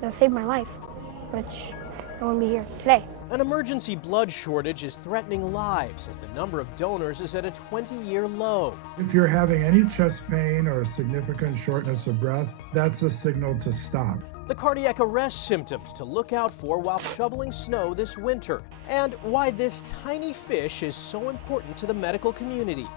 that saved my life, which I wouldn't be here today. An emergency blood shortage is threatening lives as the number of donors is at a 20-year low. If you're having any chest pain or significant shortness of breath, that's a signal to stop. The cardiac arrest symptoms to look out for while shoveling snow this winter, and why this tiny fish is so important to the medical community.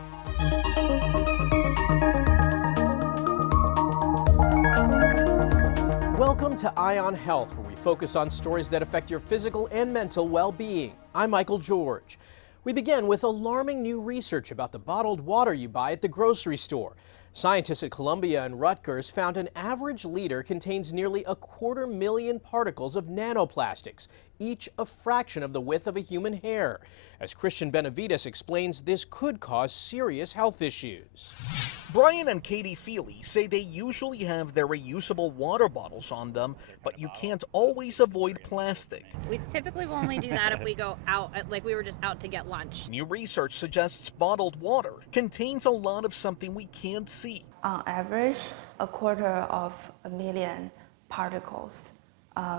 Welcome to Eye on Health, where we focus on stories that affect your physical and mental well-being. I'm Michael George. We begin with alarming new research about the bottled water you buy at the grocery store. Scientists at Columbia and Rutgers found an average liter contains nearly 250,000 particles of nanoplastics, each a fraction of the width of a human hair. As Christian Benavides explains, this could cause serious health issues. Brian and Katie Feely say they usually have their reusable water bottles on them, but you can't always avoid plastic. We typically will only do that if we go out, like we were just out to get lunch. New research suggests bottled water contains a lot of something we can't see. On average, 250,000 particles,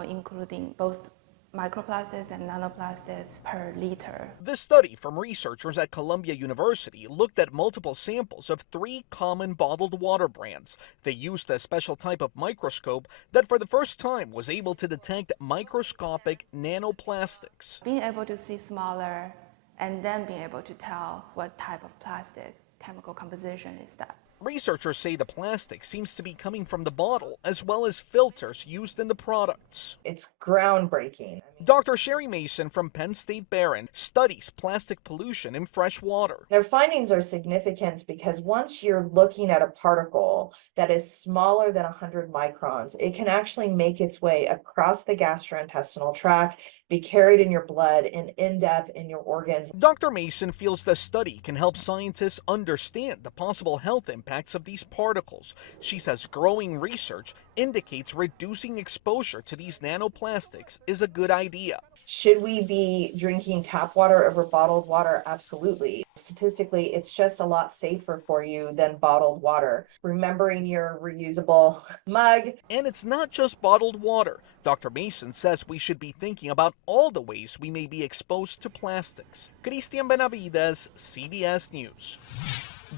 including both microplastics and nanoplastics per liter. This study from researchers at Columbia University looked at multiple samples of 3 common bottled water brands. They used a special type of microscope that for the first time was able to detect microscopic nanoplastics. Being able to see smaller and then being able to tell what type of plastic chemical composition is that. Researchers say the plastic seems to be coming from the bottle as well as filters used in the products. It's groundbreaking. Dr. Sherry Mason from Penn State Barron studies plastic pollution in fresh water. Their findings are significant because once you're looking at a particle that is smaller than 100 microns, it can actually make its way across the gastrointestinal tract, be carried in your blood, and end up in your organs. Dr. Mason feels the study can help scientists understand the possible health impacts of these particles. She says growing research indicates reducing exposure to these nanoplastics is a good idea. Should we be drinking tap water over bottled water? Absolutely. Statistically, it's just a lot safer for you than bottled water. Remembering your reusable mug. And it's not just bottled water. Dr. Mason says we should be thinking about all the ways we may be exposed to plastics. Christian Benavides, CBS News.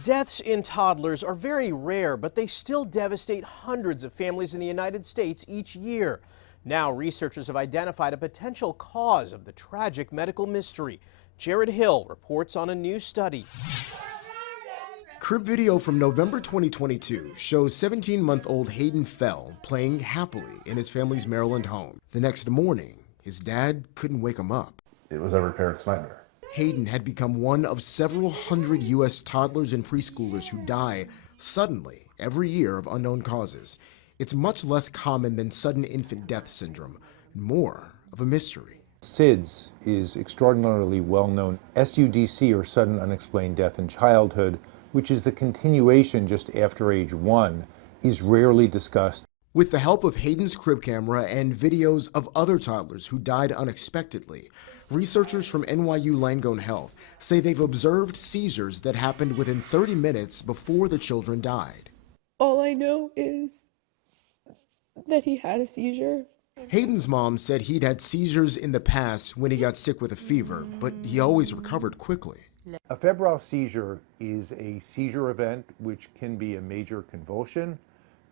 Deaths in toddlers are very rare, but they still devastate hundreds of families in the United States each year. Now, researchers have identified a potential cause of the tragic medical mystery. Jared Hill reports on a new study. Crib video from November 2022 shows 17-month-old Hayden Fell playing happily in his family's Maryland home. The next morning, his dad couldn't wake him up. It was every parent's nightmare. Hayden had become one of several hundred U.S. toddlers and preschoolers who die suddenly every year of unknown causes. It's much less common than sudden infant death syndrome, and more of a mystery. SIDS is extraordinarily well known. SUDC, or sudden unexplained death in childhood, which is the continuation just after age 1, is rarely discussed. With the help of Hayden's crib camera and videos of other toddlers who died unexpectedly, researchers from NYU Langone Health say they've observed seizures that happened within 30 minutes before the children died. All I know is that he had a seizure. Hayden's mom said he'd had seizures in the past when he got sick with a fever, but he always recovered quickly. A febrile seizure is a seizure event which can be a major convulsion,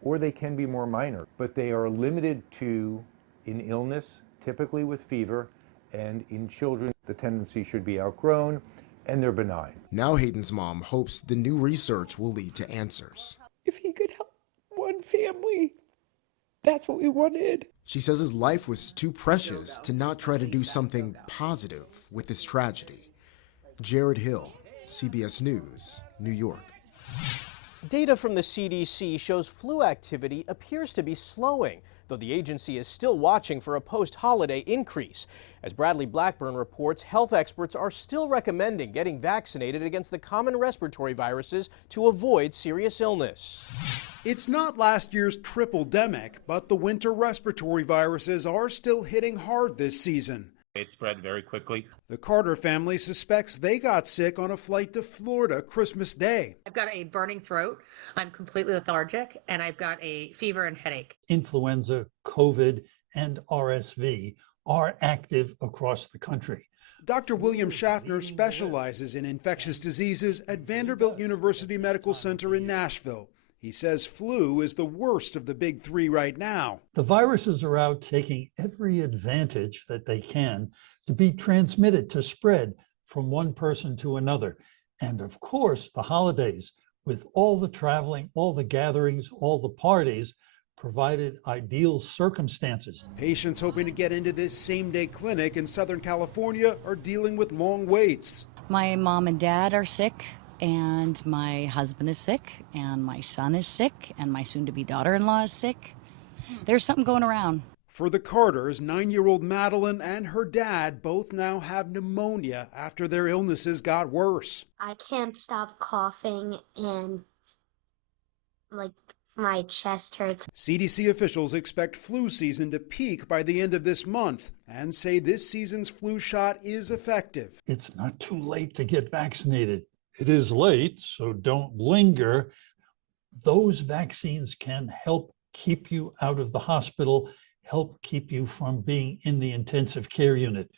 or they can be more minor, but they are limited to in illness, typically with fever, and in children, the tendency should be outgrown, and they're benign. Now Hayden's mom hopes the new research will lead to answers. If he could help one family, that's what we wanted. She says his life was too precious to not try to do something positive with this tragedy. Jared Hill, CBS News, New York. Data from the CDC shows flu activity appears to be slowing, though the agency is still watching for a post-holiday increase. As Bradley Blackburn reports, health experts are still recommending getting vaccinated against the common respiratory viruses to avoid serious illness. It's not last year's triple-demic, but the winter respiratory viruses are still hitting hard this season. It spread very quickly. The Carter family suspects they got sick on a flight to Florida Christmas Day. I've got a burning throat, I'm completely lethargic, and I've got a fever and headache. Influenza, COVID, and RSV are active across the country. Dr. William Schaffner specializes in infectious diseases at Vanderbilt University Medical Center in Nashville. He says flu is the worst of the big three right now. The viruses are out taking every advantage that they can to be transmitted, to spread from one person to another. And of course, the holidays, with all the traveling, all the gatherings, all the parties, provided ideal circumstances. Patients hoping to get into this same-day clinic in Southern California are dealing with long waits. My mom and dad are sick, and my husband is sick, and my son is sick, and my soon-to-be daughter-in-law is sick. There's something going around. For the Carters, 9-year-old Madeline and her dad both now have pneumonia after their illnesses got worse. I can't stop coughing and my chest hurts. CDC officials expect flu season to peak by the end of this month and say this season's flu shot is effective. It's not too late to get vaccinated. It is late, so don't linger. Those vaccines can help keep you out of the hospital, help keep you from being in the intensive care unit.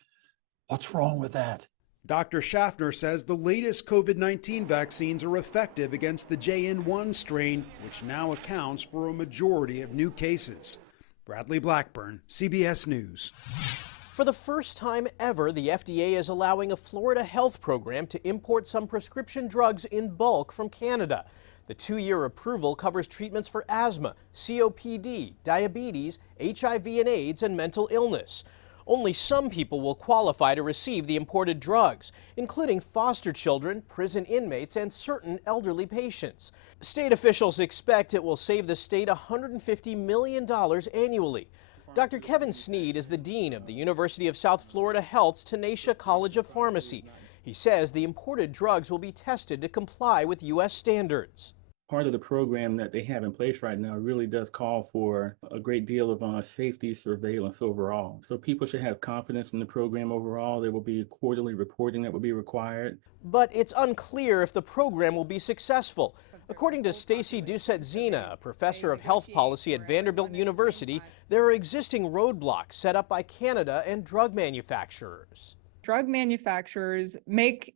What's wrong with that? Dr. Schaffner says the latest COVID-19 vaccines are effective against the JN1 strain, which now accounts for a majority of new cases. Bradley Blackburn, CBS News. For the first time ever, the FDA is allowing a Florida health program to import some prescription drugs in bulk from Canada. The 2-year approval covers treatments for asthma, COPD, diabetes, HIV and AIDS, and mental illness. Only some people will qualify to receive the imported drugs, including foster children, prison inmates, and certain elderly patients. State officials expect it will save the state $150 million annually. Dr. Kevin Sneed is the dean of the University of South Florida Health's Tenacia College of Pharmacy. He says the imported drugs will be tested to comply with U.S. standards. Part of the program that they have in place right now really does call for a great deal of safety surveillance overall. So people should have confidence in the program overall. There will be quarterly reporting that will be required. But it's unclear if the program will be successful. According to Stacy Doucette-Zena, a professor of health policy at Vanderbilt University, there are existing roadblocks set up by Canada and drug manufacturers. Drug manufacturers make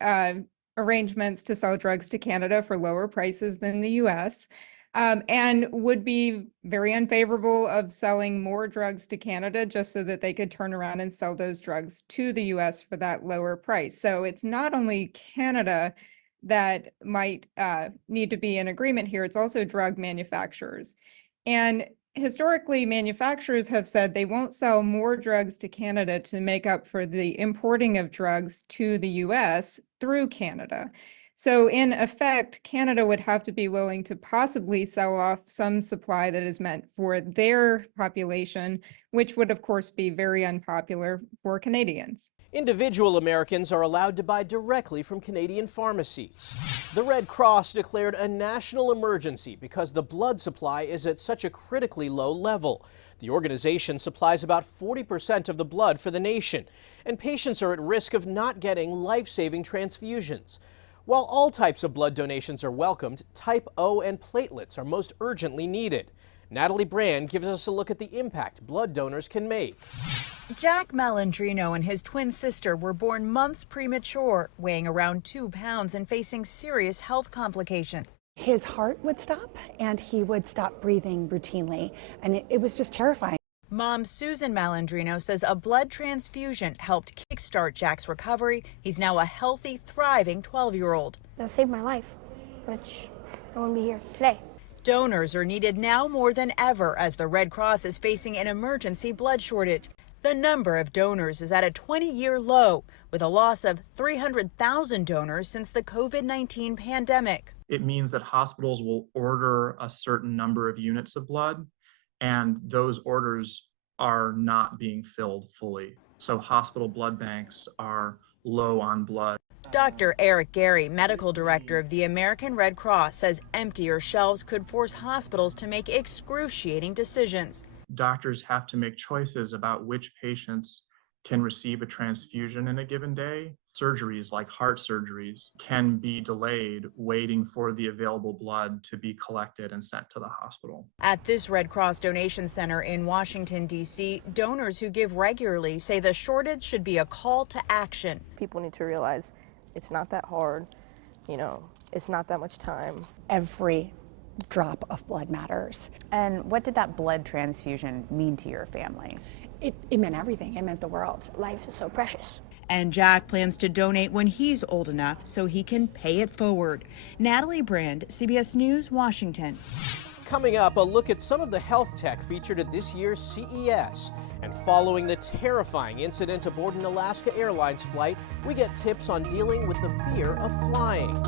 arrangements to sell drugs to Canada for lower prices than the U.S. And would be very unfavorable of selling more drugs to Canada just so that they could turn around and sell those drugs to the U.S. for that lower price. So it's not only Canada that might need to be in agreement here, it's also drug manufacturers. And historically, manufacturers have said they won't sell more drugs to Canada to make up for the importing of drugs to the US through Canada. So in effect, Canada would have to be willing to possibly sell off some supply that is meant for their population, which would of course be very unpopular for Canadians. Individual Americans are allowed to buy directly from Canadian pharmacies. The Red Cross declared a national emergency because the blood supply is at such a critically low level. The organization supplies about 40% of the blood for the nation, and patients are at risk of not getting life-saving transfusions. While all types of blood donations are welcomed, type O and platelets are most urgently needed. Natalie Brand gives us a look at the impact blood donors can make. Jack Malandrino and his twin sister were born months premature, weighing around 2 pounds and facing serious health complications. His heart would stop and he would stop breathing routinely, and it was just terrifying. Mom Susan Malandrino says a blood transfusion helped kickstart Jack's recovery. He's now a healthy, thriving 12-year-old. That saved my life, which I wouldn't be here today. Donors are needed now more than ever as the Red Cross is facing an emergency blood shortage. The number of donors is at a 20-year low, with a loss of 300,000 donors since the COVID-19 pandemic. It means that hospitals will order a certain number of units of blood, and those orders are not being filled fully. So hospital blood banks are low on blood. Dr. Eric Gary, medical director of the American Red Cross, says emptier shelves could force hospitals to make excruciating decisions. Doctors have to make choices about which patients can receive a transfusion in a given day, surgeries like heart surgeries can be delayed waiting for the available blood to be collected and sent to the hospital. At this Red Cross donation center in Washington, D.C., donors who give regularly say the shortage should be a call to action. People need to realize it's not that hard, it's not that much time. Every drop of blood matters. And what did that blood transfusion mean to your family? It meant everything. It meant the world. Life is so precious. And Jack plans to donate when he's old enough so he can pay it forward. Natalie Brand, CBS News, Washington. Coming up, a look at some of the health tech featured at this year's CES. And following the terrifying incident aboard an Alaska Airlines flight, we get tips on dealing with the fear of flying.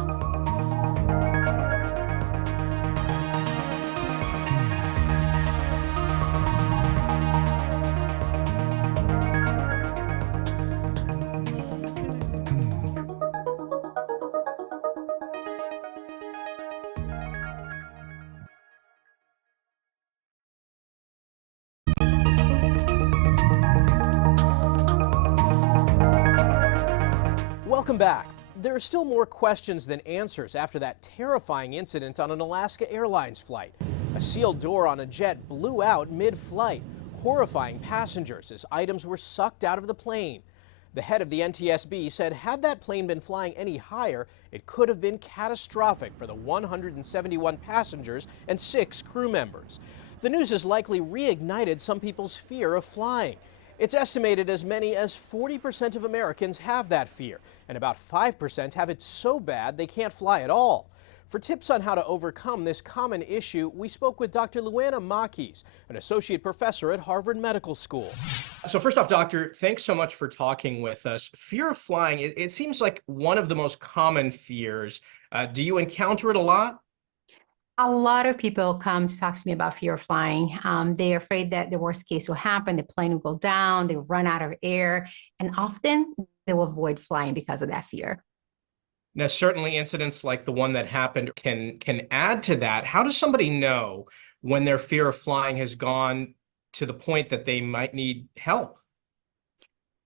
Welcome back. There are still more questions than answers after that terrifying incident on an Alaska Airlines flight. A sealed door on a jet blew out mid-flight, horrifying passengers as items were sucked out of the plane. The head of the NTSB said had that plane been flying any higher, it could have been catastrophic for the 171 passengers and 6 crew members. The news has likely reignited some people's fear of flying. It's estimated as many as 40% of Americans have that fear, and about 5% have it so bad they can't fly at all. For tips on how to overcome this common issue, we spoke with Dr. Luana Makis, an associate professor at Harvard Medical School. So first off, doctor, thanks so much for talking with us. Fear of flying, it seems like one of the most common fears. Do you encounter it a lot? A lot of people come to talk to me about fear of flying. They're afraid that the worst case will happen, the plane will go down, they run out of air, and often they will avoid flying because of that fear. Now, certainly incidents like the one that happened can add to that. How does somebody know when their fear of flying has gone to the point that they might need help?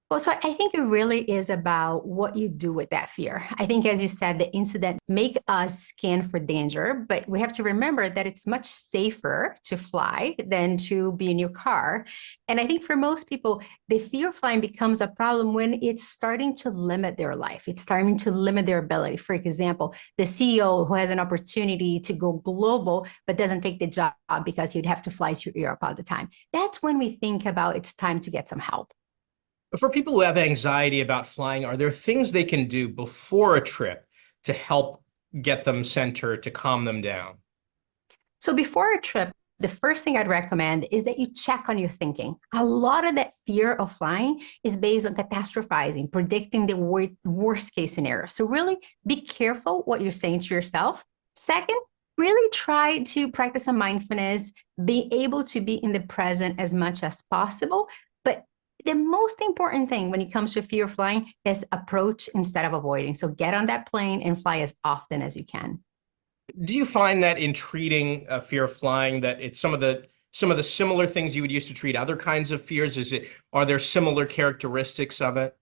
Well, so I think it really is about what you do with that fear. I think, as you said, the incident make us scan for danger, but we have to remember that it's much safer to fly than to be in your car. And I think for most people, the fear of flying becomes a problem when it's starting to limit their life. It's starting to limit their ability. For example, the CEO who has an opportunity to go global, but doesn't take the job because he'd have to fly to Europe all the time. That's when we think about it's time to get some help. For people who have anxiety about flying, are there things they can do before a trip to help get them centered, to calm them down? So before a trip, the first thing I'd recommend is that you check on your thinking. A lot of that fear of flying is based on catastrophizing, predicting the worst case scenario. So really be careful what you're saying to yourself. Second, really try to practice some mindfulness, be able to be in the present as much as possible. But the most important thing when it comes to fear of flying is approach instead of avoiding. So get on that plane and fly as often as you can. Do you find that in treating a fear of flying that it's some of the similar things you would use to treat other kinds of fears? Are there similar characteristics of it?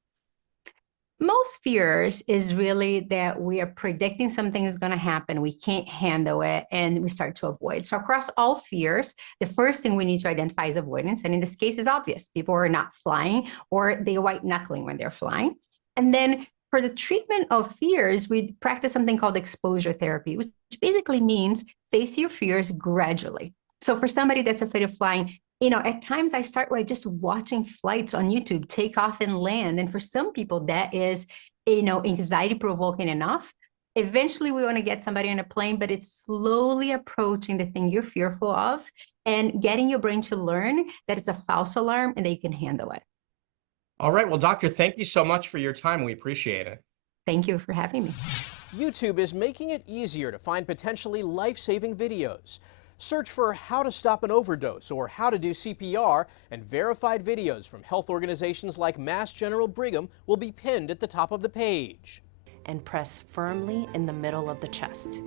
Most fears is really that we are predicting something is going to happen, we can't handle it, and we start to avoid. So across all fears, the first thing we need to identify is avoidance. And in this case, is obvious. People are not flying or they're white knuckling when they're flying. And then for the treatment of fears, we practice something called exposure therapy, which basically means face your fears gradually. So for somebody that's afraid of flying, at times I start by just watching flights on YouTube, take off and land. And for some people that is, anxiety provoking enough. Eventually we want to get somebody on a plane, but it's slowly approaching the thing you're fearful of and getting your brain to learn that it's a false alarm and that you can handle it. All right. Well, doctor, thank you so much for your time. We appreciate it. Thank you for having me. YouTube is making it easier to find potentially life-saving videos. Search for how to stop an overdose or how to do CPR, and verified videos from health organizations like Mass General Brigham will be pinned at the top of the page. and press firmly in the middle of the chest.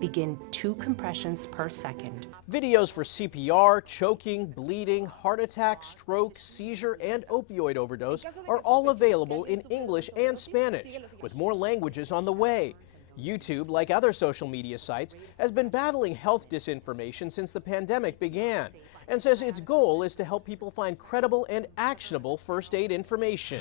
Begin 2 compressions per second. Videos for CPR, choking, bleeding, heart attack, stroke, seizure, and opioid overdose are all available in English and Spanish, with more languages on the way. YouTube, like other social media sites, has been battling health disinformation since the pandemic began and says its goal is to help people find credible and actionable first aid information.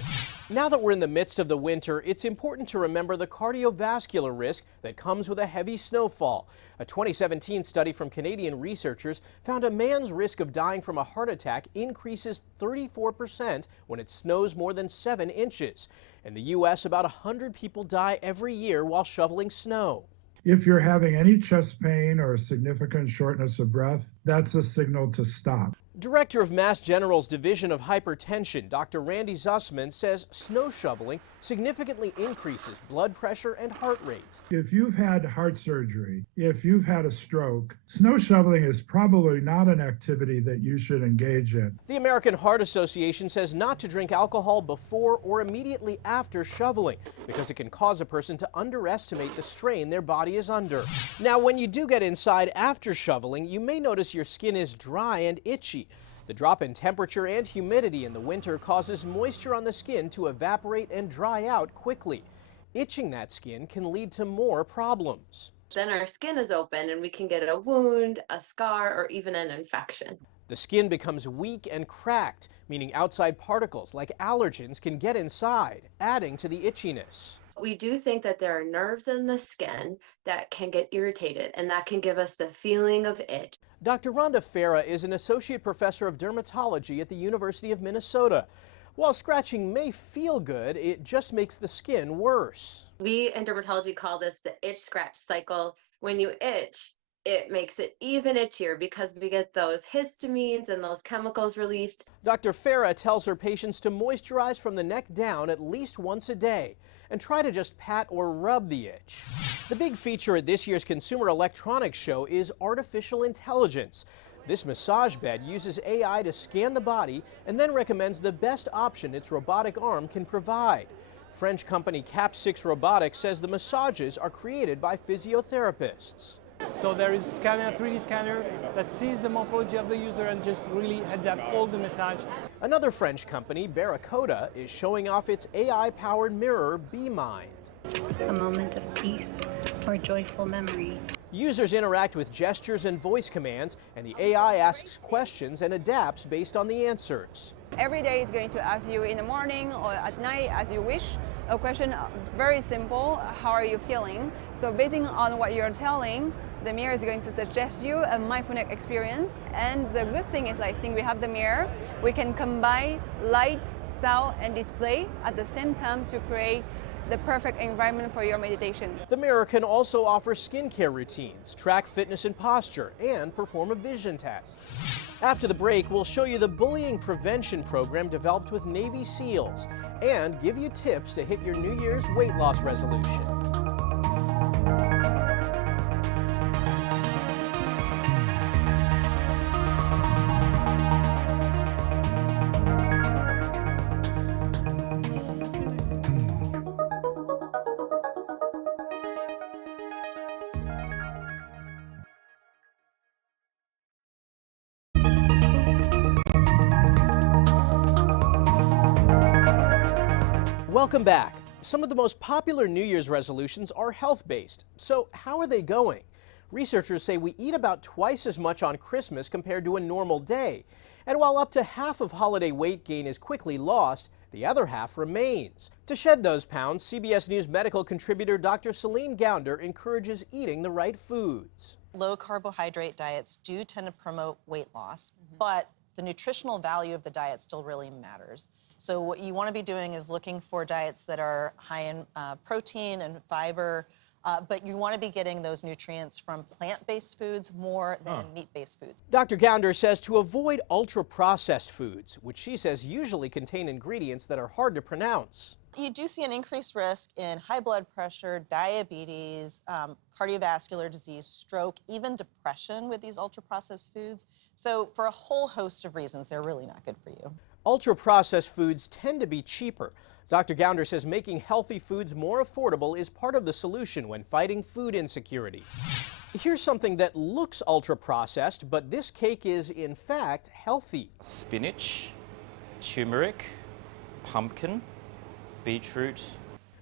Now that we're in the midst of the winter, it's important to remember the cardiovascular risk that comes with a heavy snowfall. A 2017 study from Canadian researchers found a man's risk of dying from a heart attack increases 34% when it snows more than 7 inches. In the U.S., about 100 people die every year while shoveling snow. If you're having any chest pain or significant shortness of breath, that's a signal to stop. Director of Mass General's Division of Hypertension, Dr. Randy Zussman, says snow shoveling significantly increases blood pressure and heart rate. If you've had heart surgery, if you've had a stroke, snow shoveling is probably not an activity that you should engage in. The American Heart Association says not to drink alcohol before or immediately after shoveling because it can cause a person to underestimate the strain their body is under. Now, when you do get inside after shoveling, you may notice your skin is dry and itchy. The drop in temperature and humidity in the winter causes moisture on the skin to evaporate and dry out quickly. Itching that skin can lead to more problems. Then our skin is open and we can get a wound, a scar, or even an infection. The skin becomes weak and cracked, meaning outside particles like allergens can get inside, adding to the itchiness. We do think that there are nerves in the skin that can get irritated, and that can give us the feeling of itch. Dr. Rhonda Farah is an associate professor of dermatology at the University of Minnesota. While scratching may feel good, it just makes the skin worse. We in dermatology call this the itch-scratch cycle. When you itch, it makes it even itchier because we get those histamines and those chemicals released. Dr. Farah tells her patients to moisturize from the neck down at least once a day and try to just pat or rub the itch. The big feature at this year's Consumer Electronics Show is artificial intelligence. This massage bed uses AI to scan the body and then recommends the best option its robotic arm can provide. French company Cap6 Robotics says the massages are created by physiotherapists. So there is a scanner, 3D scanner, that sees the morphology of the user and just really adapt all the massage. Another French company, Barracuda, is showing off its AI-powered mirror, BeMind. A moment of peace or joyful memory. Users interact with gestures and voice commands, and the AI asks questions and adapts based on the answers. Every day is going to ask you in the morning or at night as you wish. A question very simple, how are you feeling? So basing on what you're telling, the mirror is going to suggest you a mindfulness experience. And the good thing is, like, since we have the mirror, we can combine light, sound, and display at the same time to create the perfect environment for your meditation. The mirror can also offer skincare routines, track fitness and posture, and perform a vision test. After the break, we'll show you the bullying prevention program developed with Navy SEALs and give you tips to hit your New Year's weight loss resolution. Welcome back. Some of the most popular New Year's resolutions are health-based. So how are they going? Researchers say we eat about twice as much on Christmas compared to a normal day. And while up to half of holiday weight gain is quickly lost, the other half remains. To shed those pounds, CBS News medical contributor Dr. Celine Gounder encourages eating the right foods. Low carbohydrate diets do tend to promote weight loss, but the nutritional value of the diet still really matters. So what you want to be doing is looking for diets that are high in protein and fiber, but you want to be getting those nutrients from plant-based foods more than meat-based foods. Dr. Gounder says to avoid ultra-processed foods, which she says usually contain ingredients that are hard to pronounce. You do see an increased risk in high blood pressure, diabetes, cardiovascular disease, stroke, even depression with these ultra-processed foods. So for a whole host of reasons, they're really not good for you. Ultra-processed foods tend to be cheaper, Dr. Gounder says making healthy foods more affordable is part of the solution when fighting food insecurity. Here's something that looks ultra-processed, but this cake is, in fact, healthy. Spinach, turmeric, pumpkin, beetroot.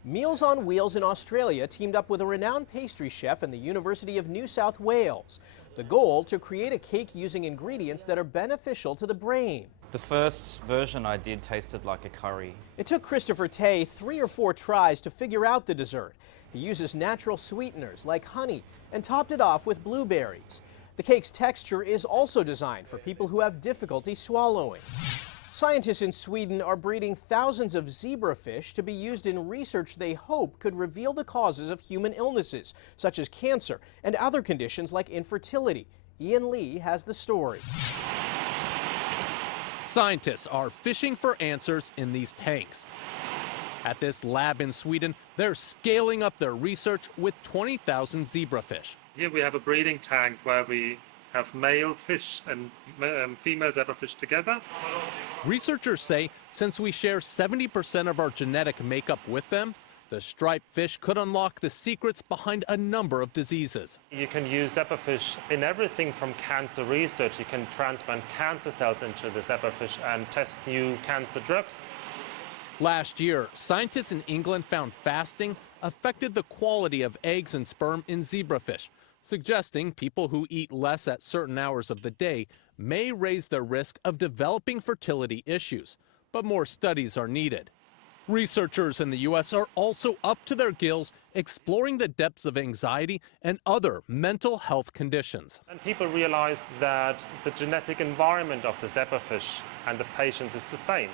Meals on Wheels in Australia teamed up with a renowned pastry chef and the University of New South Wales. The goal, to create a cake using ingredients that are beneficial to the brain. The first version I did tasted like a curry. It took Christopher Tay 3 or 4 tries to figure out the dessert. He uses natural sweeteners like honey and topped it off with blueberries. The cake's texture is also designed for people who have difficulty swallowing. Scientists in Sweden are breeding thousands of zebrafish to be used in research they hope could reveal the causes of human illnesses, such as cancer and other conditions like infertility. Ian Lee has the story. Scientists are fishing for answers in these tanks. At this lab in Sweden, they're scaling up their research with 20,000 zebrafish. Here we have a breeding tank where we have male fish and female zebrafish together. Researchers say since we share 70% of our genetic makeup with them, the striped fish could unlock the secrets behind a number of diseases. You can use zebrafish in everything from cancer research. You can transplant cancer cells into the zebrafish and test new cancer drugs. Last year, scientists in England found fasting affected the quality of eggs and sperm in zebrafish, suggesting people who eat less at certain hours of the day may raise their risk of developing fertility issues. But more studies are needed. Researchers in the U.S. are also up to their gills exploring the depths of anxiety and other mental health conditions. And people realized that the genetic environment of the zebrafish and the patients is the same.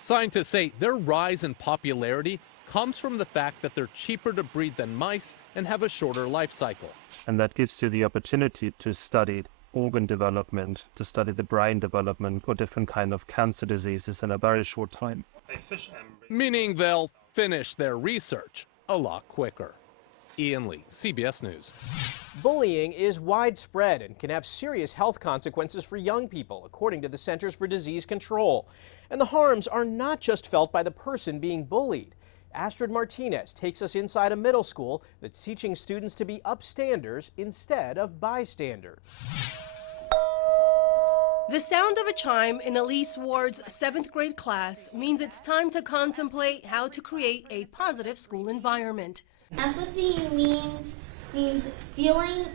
Scientists say their rise in popularity comes from the fact that they're cheaper to breed than mice and have a shorter life cycle. And that gives you the opportunity to study organ development, to study the brain development or different kind of cancer diseases in a very short time. Meaning they'll finish their research a lot quicker. Ian Lee, CBS News. Bullying is widespread and can have serious health consequences for young people, according to the Centers for Disease Control. And the harms are not just felt by the person being bullied. Astrid Martinez takes us inside a middle school that's teaching students to be upstanders instead of bystanders. The sound of a chime in Elise Ward's 7th grade class means it's time to contemplate how to create a positive school environment. Empathy means feeling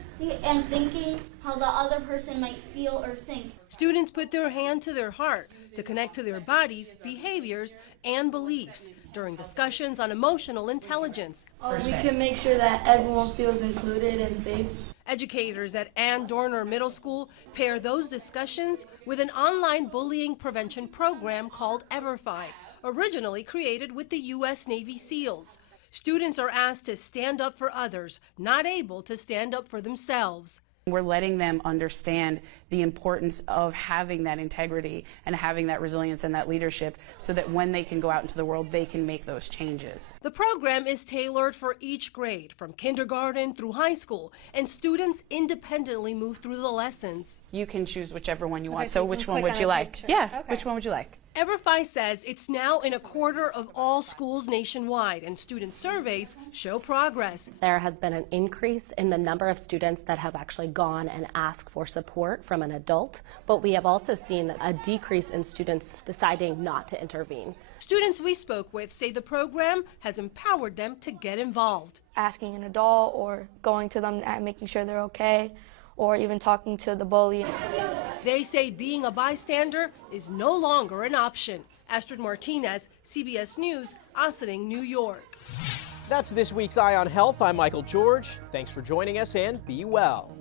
and thinking how the other person might feel or think. Students put their hand to their heart to connect to their bodies, behaviors, and beliefs during discussions on emotional intelligence. We can make sure that everyone feels included and safe. Educators at Ann Dorner Middle School pair those discussions with an online bullying prevention program called EverFi, originally created with the U.S. Navy SEALs. Students are asked to stand up for others, not able to stand up for themselves. We're letting them understand the importance of having that integrity and having that resilience and that leadership so that when they can go out into the world, they can make those changes. The program is tailored for each grade, from kindergarten through high school, and students independently move through the lessons. You can choose whichever one you want. Okay, so So you which can one click would on you a like? picture. Yeah, Okay. which one would you like? EverFi says it's now in 1/4 of all schools nationwide, and student surveys show progress. There has been an increase in the number of students that have actually gone and asked for support from an adult, but we have also seen a decrease in students deciding not to intervene. Students we spoke with say the program has empowered them to get involved. Asking an adult or going to them and making sure they're okay, or even talking to the bully. They say being a bystander is no longer an option. Astrid Martinez, CBS News, Ossining, New York. That's this week's Eye on Health. I'm Michael George. Thanks for joining us and be well.